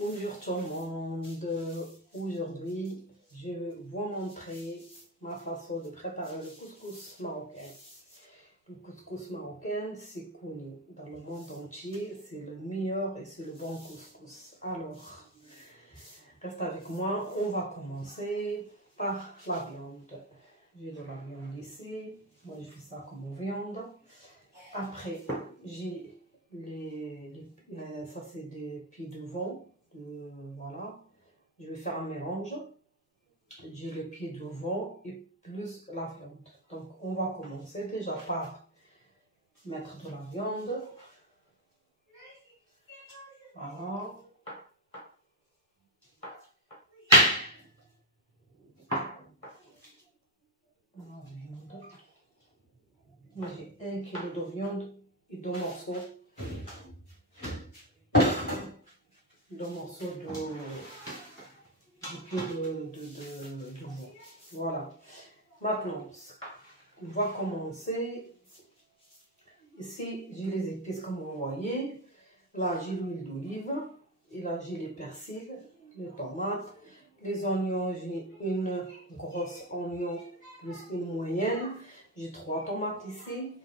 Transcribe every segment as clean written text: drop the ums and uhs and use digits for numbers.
Bonjour tout le monde. Aujourd'hui, je vais vous montrer ma façon de préparer le couscous marocain. Le couscous marocain, c'est connu dans le monde entier. C'est le meilleur et c'est le bon couscous. Alors, reste avec moi. On va commencer par la viande. J'ai de la viande ici. Moi, je fais ça comme viande. Après, j'ai ça c'est des pieds de veau. Voilà, je vais faire un mélange. J'ai les pieds de veau et plus la viande. Donc on va commencer déjà par mettre de la viande. Voilà. Moi j'ai 1 kg de viande et 2 morceaux. De pied de veau. Voilà. Maintenant, on va commencer. Ici, j'ai les épices comme vous voyez. Là, j'ai l'huile d'olive. Et là, j'ai les persils, les tomates, les oignons. J'ai une grosse oignon plus une moyenne. J'ai 3 tomates ici.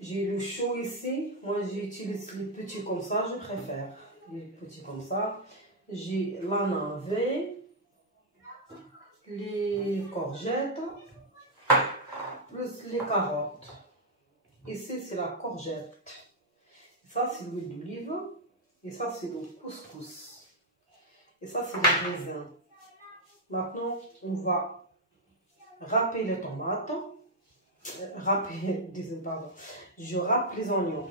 J'ai le chaud ici. Moi, j'utilise les petits comme ça. Je préfère les petits comme ça. J'ai la navet, les courgettes, plus les carottes. Ici, c'est la courgette. Ça, c'est l'huile d'olive. Et ça, c'est le couscous. Et ça, c'est le raisin. Maintenant, on va râper les tomates. Pardon. Je râpe les oignons.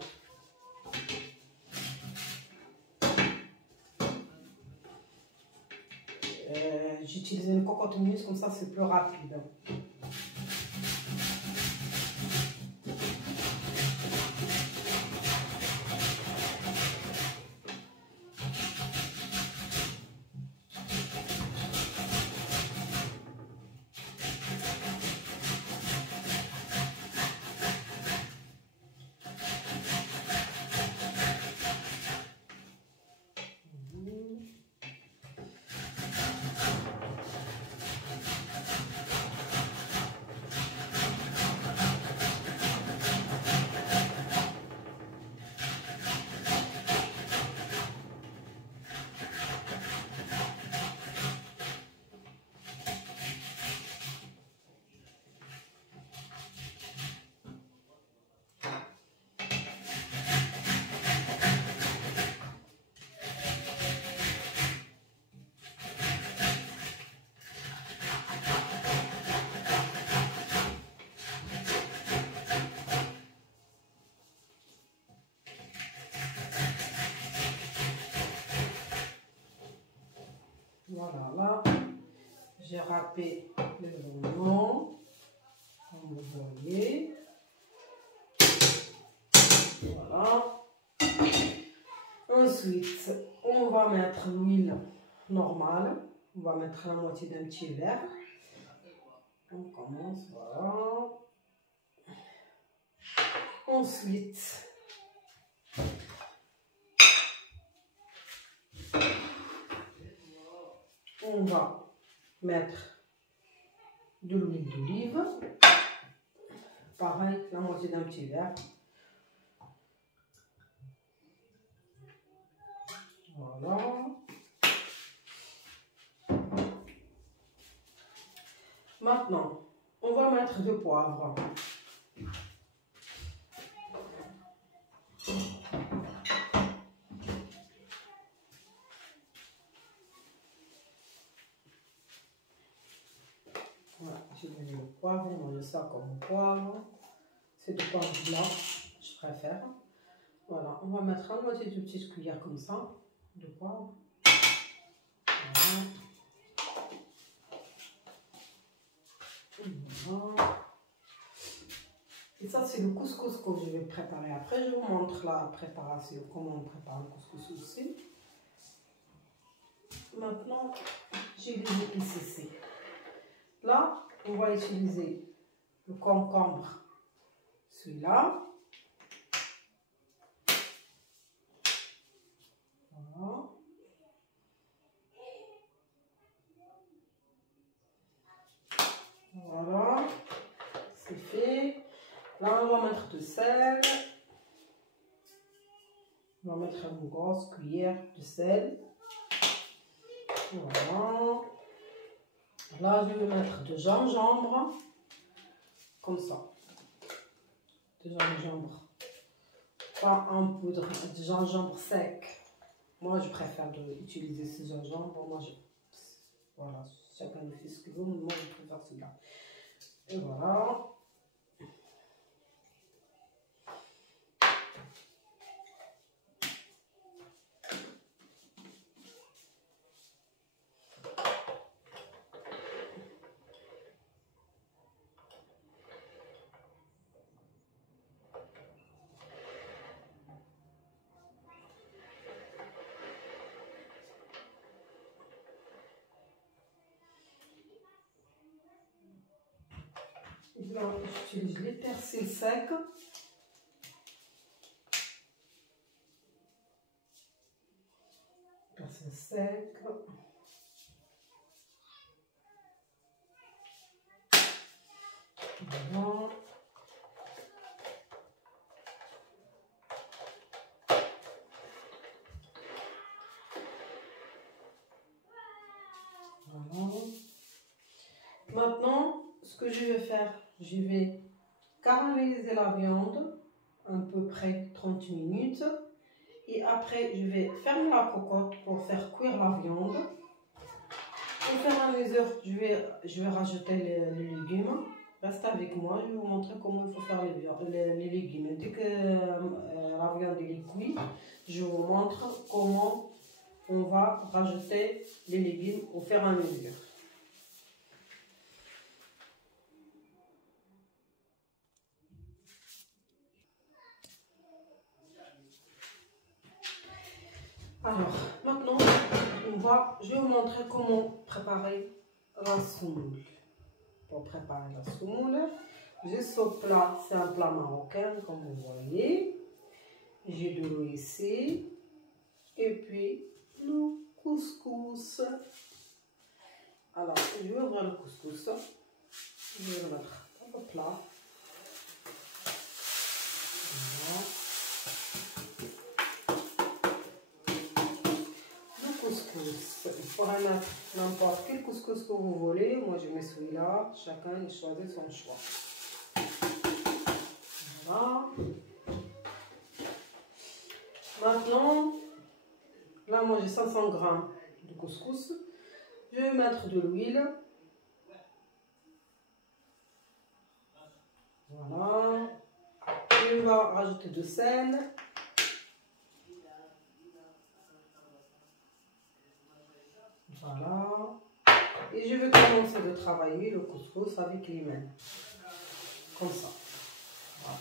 J'utilise une cocotte minute, comme ça, c'est plus rapide. Voilà, là, j'ai râpé les oignons, comme vous voyez. Voilà. Ensuite, on va mettre l'huile normale. On va mettre la moitié d'un petit verre. On commence, voilà. Ensuite, on va mettre de l'huile d'olive. Pareil, la moitié d'un petit verre. Voilà. Maintenant, on va mettre du poivre. Voilà, j'ai mis le poivre, on mange ça comme poivre. C'est du poivre blanc, je préfère. Voilà, on va mettre la moitié de petite cuillère comme ça, de poivre. Voilà. Voilà. Et ça, c'est le couscous que je vais préparer. Après, je vous montre la préparation, comment on prépare le couscous aussi. Maintenant, j'ai les épices ici. Là, on va utiliser le concombre, celui-là. Voilà. Là, on va mettre de sel. On va mettre une grosse cuillère de sel. Voilà. Là, je vais mettre de gingembre. Comme ça. De gingembre. Pas en poudre, de gingembre sec. Moi, je préfère utiliser ce gingembre. Moi, voilà, chacun fait ce qu'il veut, mais moi, je préfère celui-là. Et voilà. Là, j'utilise les persils secs. Persil sec. Voilà. Voilà. Maintenant, ce que je vais faire, je vais caraméliser la viande à peu près 30 minutes. Et après, je vais fermer la cocotte pour faire cuire la viande. Au fur et à mesure, je vais rajouter les légumes. Restez avec moi, je vais vous montrer comment il faut faire les légumes. Dès que la viande est cuite, je vous montre comment on va rajouter les légumes au fur et à mesure. Alors, maintenant, je vais vous montrer comment préparer la semoule. Pour préparer la semoule, j'ai ce plat, c'est un plat marocain, comme vous voyez. J'ai de l'eau ici. Et puis, le couscous. Alors, je vais ouvrir le couscous. Je vais le mettre dans le plat. Voilà. Couscous. Il faudra mettre n'importe quel couscous que vous voulez. Moi, je mets celui-là. Chacun il choisit son choix. Voilà. Maintenant, là, moi, j'ai 500 g de couscous. Je vais mettre de l'huile. Voilà. Je vais rajouter du sel. Voilà. Et je vais commencer de travailler le couscous avec les mains. Comme ça. Voilà.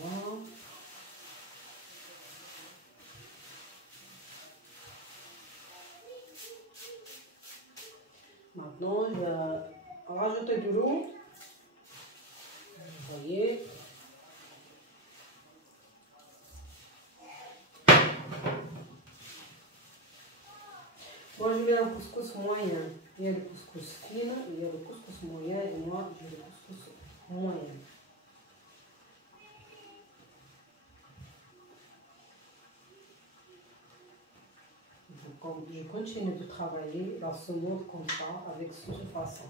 Voilà. Maintenant, je vais rajouter de l'eau. Vous voyez. Moi, je mets un couscous moyen. Il y a le couscous fine, il y a le couscous moyen et moi, je mets le couscous moyen. Je continue de travailler la semoule comme ça, avec cette façon.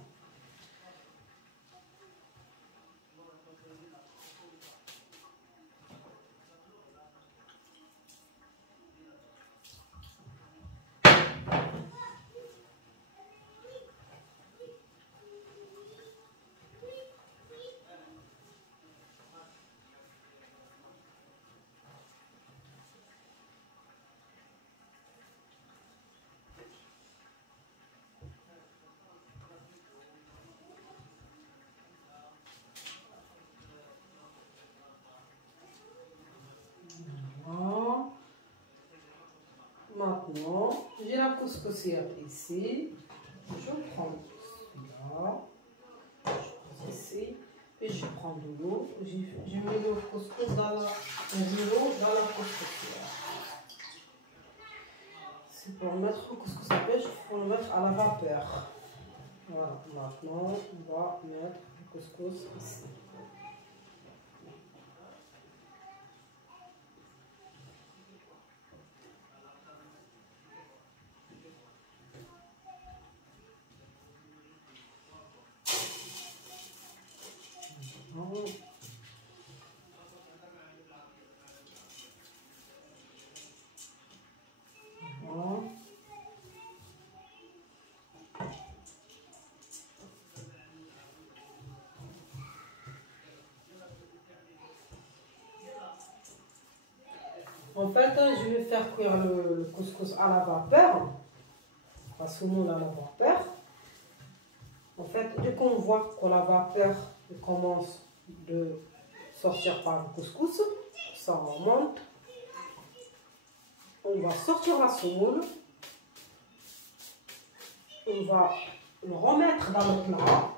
Maintenant, j'ai la couscoussière ici. Je prends celui-là. Je prends ici. Et je prends de l'eau. Je mets le couscous dans la couscoussière. c'est pour le mettre au couscous à pêche, il faut le mettre à la vapeur. Voilà, maintenant on va mettre le couscous ici. En fait, je vais faire cuire le couscous à la vapeur, la semoule à la vapeur. En fait, dès qu'on voit que la vapeur commence de sortir par le couscous, ça remonte. On va sortir la semoule, on va le remettre dans le plat,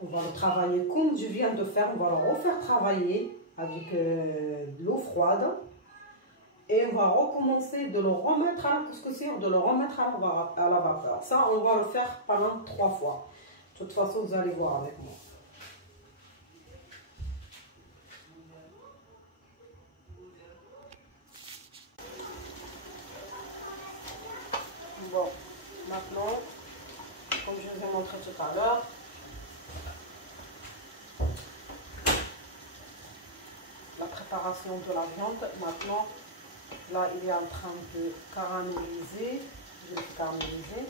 on va le travailler comme je viens de faire, on va le refaire travailler avec de l'eau froide. Et on va recommencer de le remettre à la couscoussière, de le remettre à la vapeur. Ça, on va le faire pendant 3 fois. De toute façon, vous allez voir avec moi. Bon, maintenant, comme je vous ai montré tout à l'heure, la préparation de la viande, maintenant, là, il est en train de caraméliser. Je vais le caraméliser.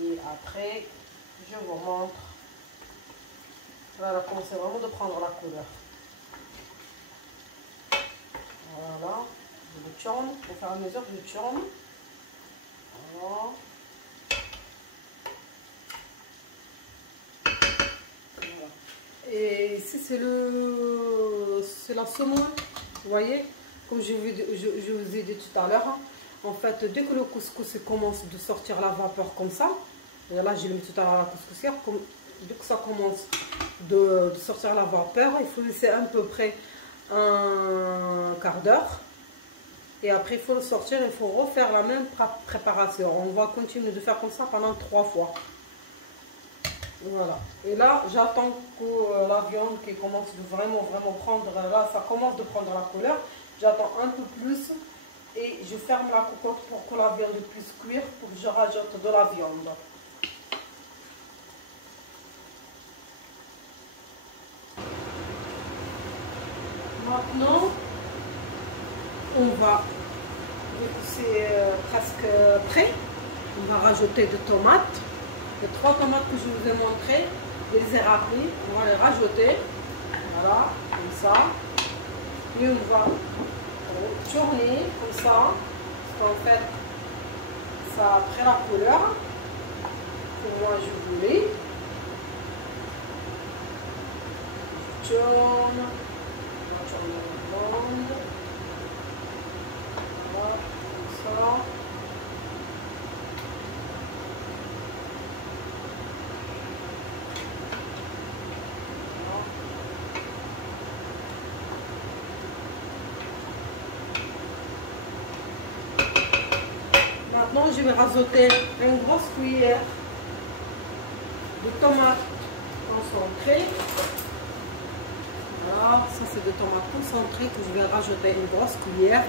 Et après, je vous montre. Là, elle a commencé vraiment de prendre la couleur. Voilà. Je le tourne. Au fur et à mesure, je tourne. Voilà. Voilà. Et ici, c'est la semoule. Vous voyez? Comme je vous ai dit tout à l'heure, en fait, dès que le couscous commence de sortir la vapeur comme ça, et là je l'ai mis tout à l'heure à la couscoussière, dès que ça commence de sortir la vapeur, il faut laisser à peu près un quart d'heure. Et après il faut le sortir, il faut refaire la même préparation. On va continuer de faire comme ça pendant 3 fois. Voilà. Et là, j'attends que la viande qui commence de vraiment prendre, là ça commence de prendre la couleur. J'attends un peu plus et je ferme la cocotte pour que la viande puisse cuire, pour que je rajoute de la viande. Maintenant, on va, c'est presque prêt, on va rajouter des tomates. Les 3 tomates que je vous ai montrées, je les ai râpées, on va les rajouter, voilà, comme ça. Et on va tourner comme ça, parce qu'en fait, ça a pris la couleur que moi je voulais. Je tourne, on va tourner en ronde, voilà, comme ça. Maintenant, je vais rajouter une grosse cuillère de tomates concentrées. Voilà, ça c'est de tomates concentrées que je vais rajouter une grosse cuillère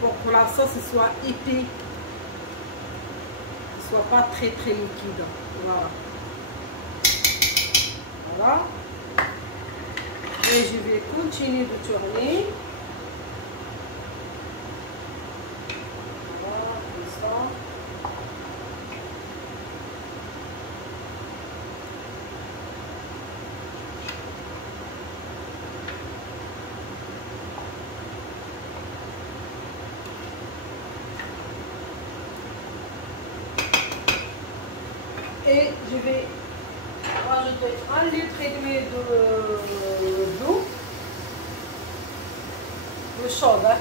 pour que la sauce soit épais, ne soit pas très liquide. Voilà. Voilà. Et je vais continuer de tourner. Et je vais rajouter 1,5 litre d'eau chaude. Hein.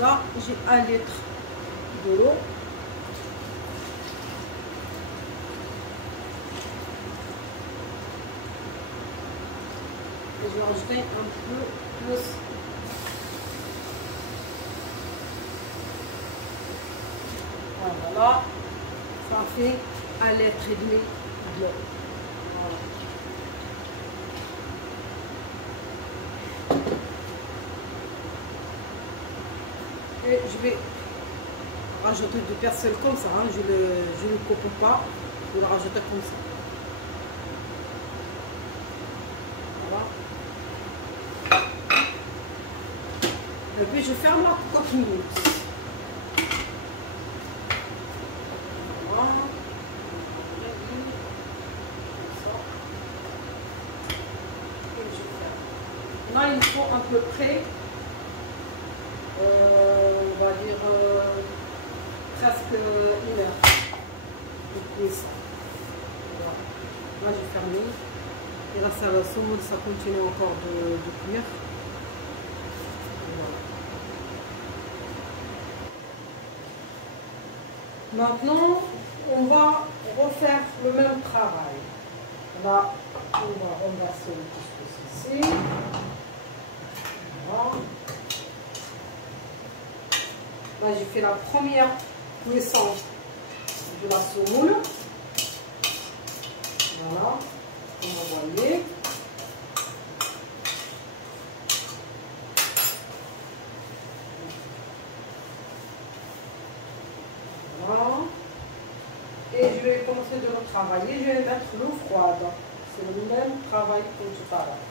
Là, j'ai 1 litre d'eau. vais rajouter un peu plus. Voilà, ça fait 1,5 litre d'eau. Voilà. Et je vais rajouter du persil comme ça, hein. Je ne le coupe pas, je vais le rajouter comme ça. Voilà. Et puis je ferme la coquille. Voilà. Et je ferme. Là il faut à peu près, on va dire presque 1 heure de cuisson. Voilà. Là j'ai fermé. Et là ça, la semoule, ça continue encore de cuire. Voilà. Maintenant, on va refaire le même travail. Là, on va renverser le couscous ici. Voilà. Là, j'ai fait la première cuisson de la semoule. Voilà, comme vous voyez. Voilà. Et je vais commencer de le travailler. Je vais mettre l'eau froide. C'est le même travail que tout à l'heure.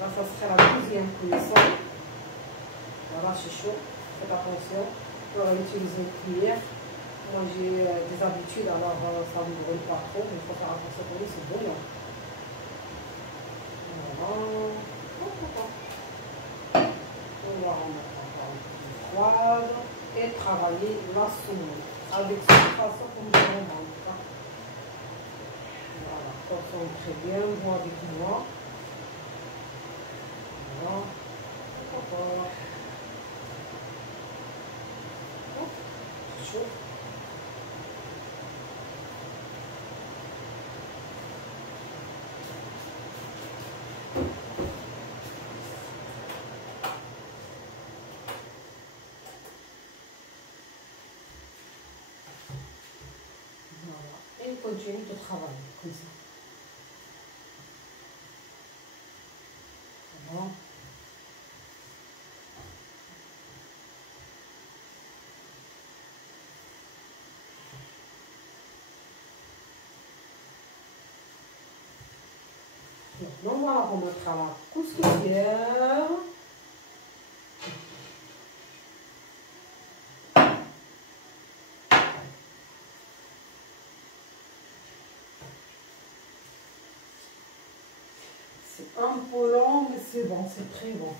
Là, ça sera la deuxième cuisson. Voilà, c'est chaud. Faites attention. On va utiliser une cuillère. Moi, j'ai des habitudes, alors ça ne me brûle pas trop. Mais il faut faire attention pour lui, c'est bouillant. Voilà. On va remettre encore un peu d'eau froide et travailler la semoule avec cette façon comme je l'ai montré. Voilà, concentrez bien, vous avec moi. Voilà. Chaud. Voilà. Et on continue de travailler comme ça. Voilà. Maintenant, on va la remettre à la couscoussière. C'est un peu long, mais c'est bon, c'est très bon.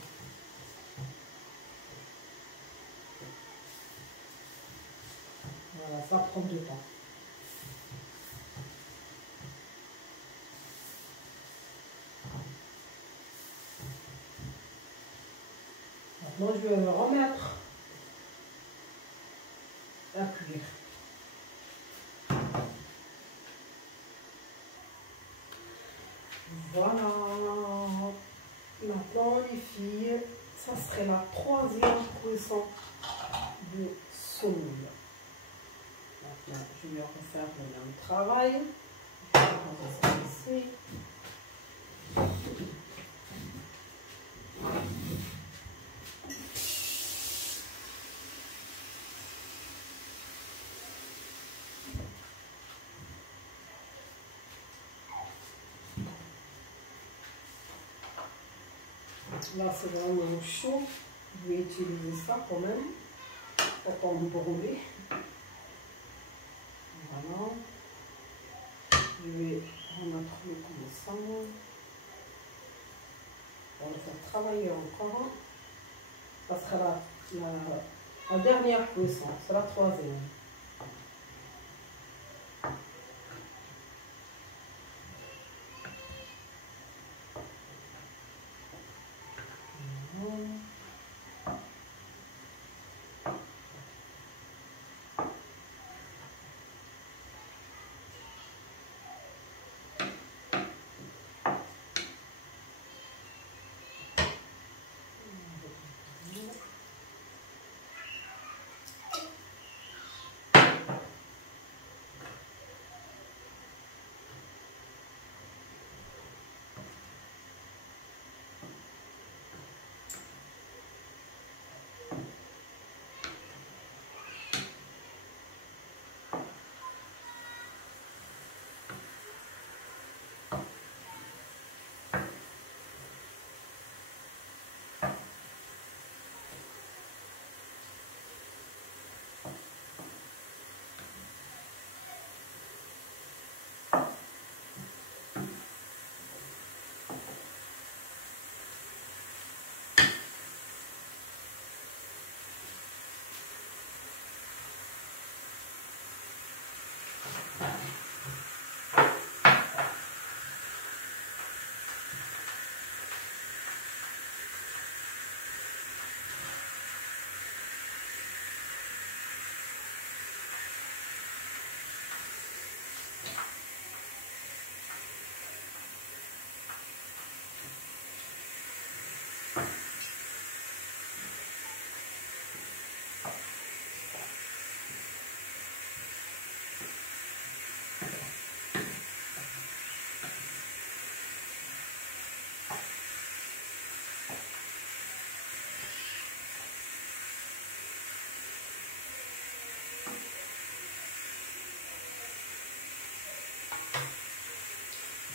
Voilà, ça prend du temps. Maintenant, je vais le remettre à cuire. Voilà. Maintenant, les filles, ça serait la troisième cuisson de semoule. Maintenant, je vais refaire le même travail. Je vais remettre ça ici. Là, c'est vraiment chaud. Je vais utiliser ça quand même pour pas me brûler. Voilà. Je vais remettre le comme ça. On va le faire travailler encore. Ça sera la dernière cuisson. C'est la troisième.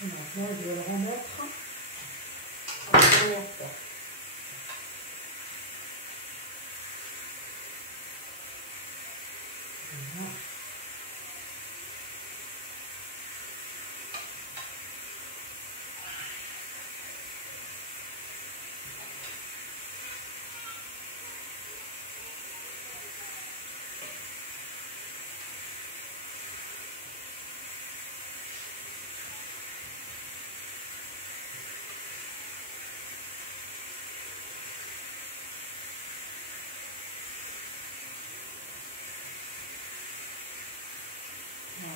Maintenant, je vais le remettre en première fois. Voilà.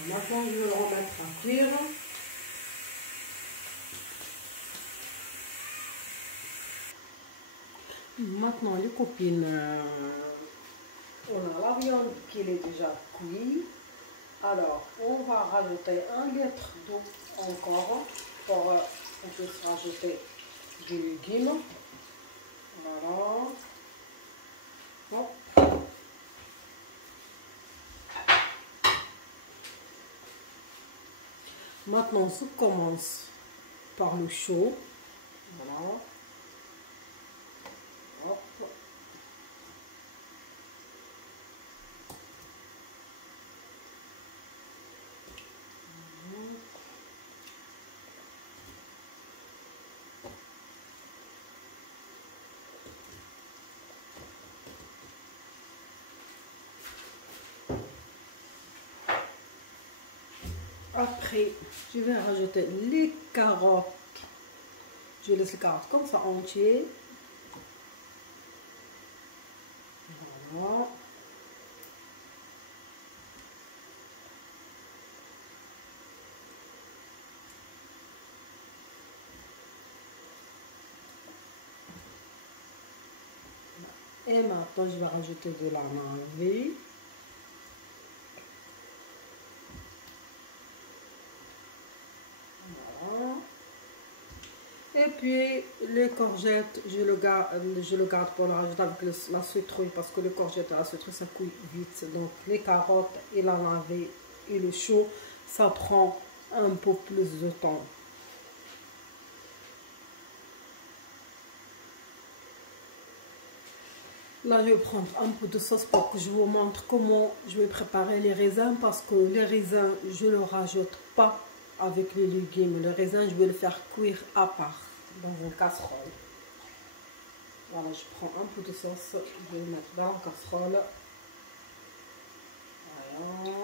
Maintenant, je vais le remettre à cuire. Maintenant, les copines, on a la viande qui est déjà cuite. Alors, on va rajouter 1 litre d'eau encore pour qu'on puisse rajouter des légumes. Voilà. Hop. Maintenant, on commence par le chaud. Voilà. Hop. Après, je vais rajouter les carottes. Je laisse les carottes comme ça entier. Voilà. Et maintenant, je vais rajouter de la navet. Voilà. Et puis, les courgettes, je le garde pour le rajouter avec la citrouille parce que les courgettes et la citrouille, ça cuit vite. Donc, les carottes et la navet et le chou, ça prend un peu plus de temps. Là, je vais prendre un peu de sauce pour que je vous montre comment je vais préparer les raisins. Parce que les raisins, je ne le rajoute pas avec les légumes. Le raisin, je vais le faire cuire à part dans une casserole. Voilà, je prends un peu de sauce, je vais le mettre dans la casserole. Voilà.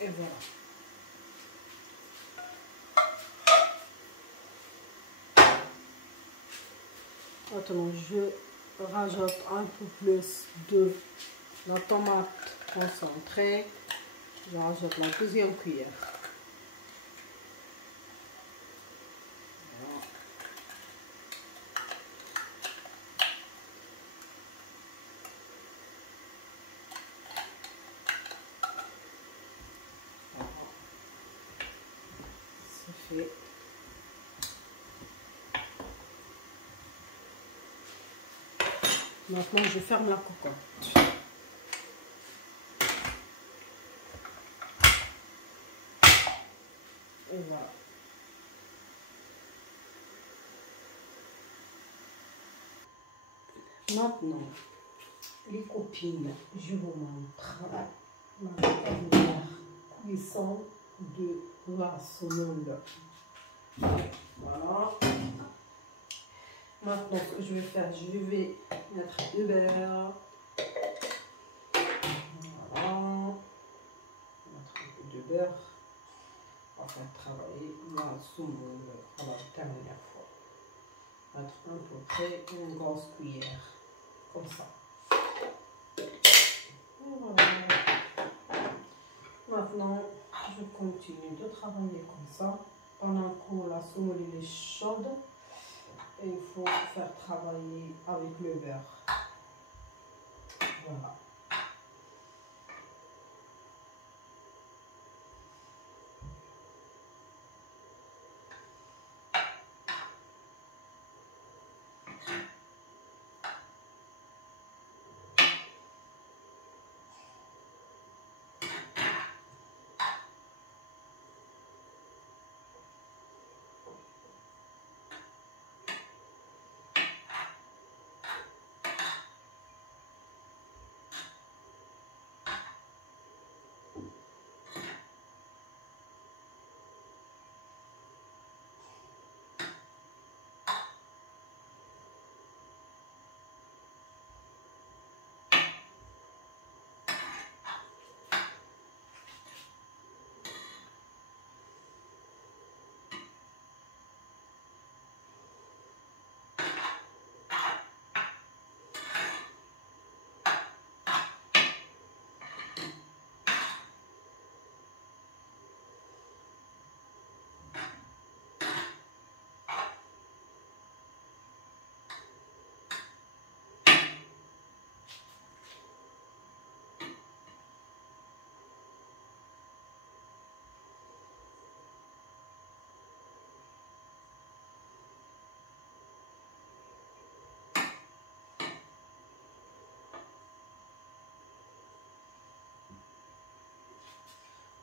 Et voilà. Maintenant, je rajoute un peu plus de la tomate concentrée. Je rajoute la deuxième cuillère. Voilà. C'est fait. Maintenant, je ferme la cocotte. Et voilà. Maintenant, les copines, je vous montre la première cuisson de la semoule. Voilà. Maintenant, ce que je vais faire, je vais mettre du beurre. Voilà. Mettre un peu de beurre. On va faire travailler la semoule pour la dernière fois. Mettre à peu près une grosse cuillère. Comme ça. Et voilà. Maintenant, je continue de travailler comme ça. Pendant que la semoule est chaude, et il faut faire travailler avec le beurre. Voilà.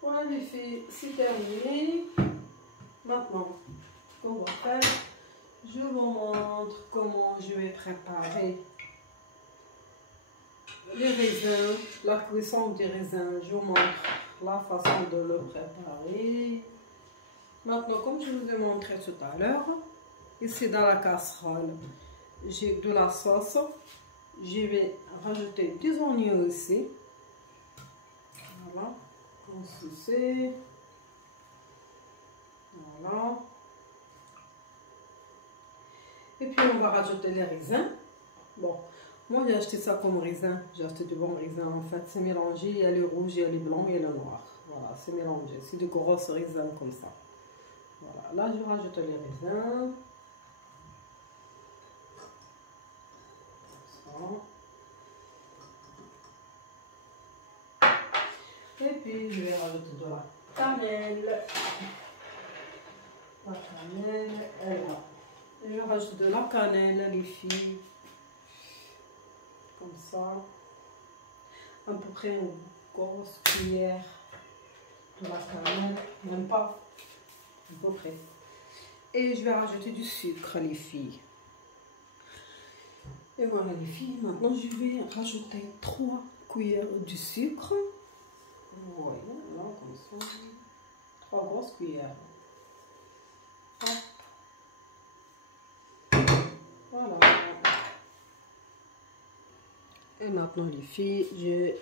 Voilà les filles, c'est terminé. Maintenant, ce qu'on va faire, je vous montre comment je vais préparer les raisins, la cuisson des raisins. Je vous montre la façon de le préparer. Maintenant, comme je vous ai montré tout à l'heure, ici dans la casserole, j'ai de la sauce. Je vais rajouter des oignons aussi. Voilà. Comme ceci. Voilà. Et puis on va rajouter les raisins. Bon, moi j'ai acheté ça comme raisin. J'ai acheté de bons raisins. En fait, c'est mélangé. Il y a les rouges, il y a les blancs et le noir. Voilà, c'est mélangé. C'est de grosses raisins comme ça. Voilà, là je rajoute les raisins. Comme ça. Et puis je vais rajouter de la cannelle. La cannelle, elle va. Je rajoute de la cannelle, les filles. Comme ça. À peu près une grosse cuillère de la cannelle. Même pas. À peu près. Et je vais rajouter du sucre, les filles. Et voilà, les filles. Maintenant, je vais rajouter 3 cuillères de sucre. Vous voyez, là, comme ça. 3 grosses cuillères. Hop. Voilà. Et maintenant les filles, je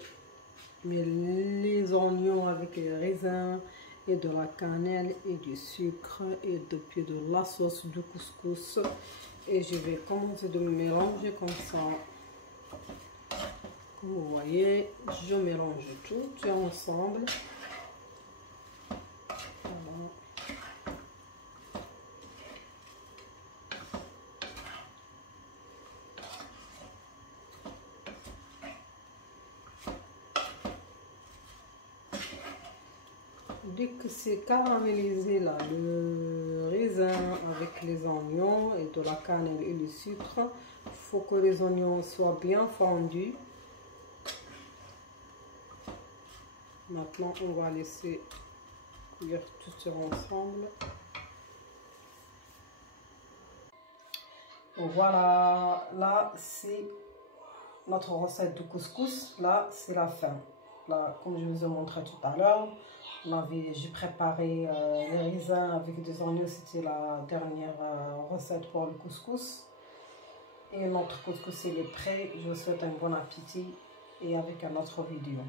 mets les oignons avec les raisins et de la cannelle et du sucre et depuis de la sauce de couscous. Et je vais commencer de mélanger comme ça. Comme vous voyez, je mélange tout ensemble. Voilà. Dès que c'est caramélisé là, le raisin avec les oignons et de la cannelle et le sucre, il faut que les oignons soient bien fondus. Maintenant, on va laisser cuire tout ensemble. Donc voilà, là c'est notre recette de couscous. Là, c'est la fin. Là, comme je vous ai montré tout à l'heure, j'ai préparé les raisins avec des oignons. C'était la dernière recette pour le couscous. Et notre couscous il est prêt. Je vous souhaite un bon appétit et avec une autre vidéo.